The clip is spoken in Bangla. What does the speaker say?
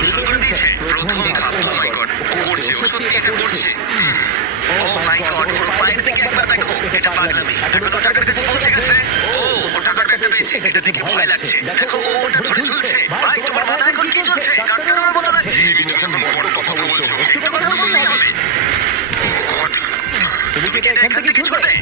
ও শুরু করে দিয়েছে প্রথম ধাপ। ও মাই গড, করছে, ও সত্যি এটা করছে। ও মাই গড, ওর পায়ের দিকে একবার দেখো, এটা পাগলামি। এখন ও টাকার কাছে পৌঁছে গেছে। ও টাকার ব্যাগটা পেয়েছে, এটা থেকে ভয় লাগছে। দেখো ও ওটা ধরে ঝুলছে। ভাই তোমার মাথায় এখন কি চলছে? গান কাটানোর মতো লাগছে। তুমি এখন বড় কথা বলছো। একটু কথা বললেই হবে। তুমি কি এখান থেকে ছুটবে?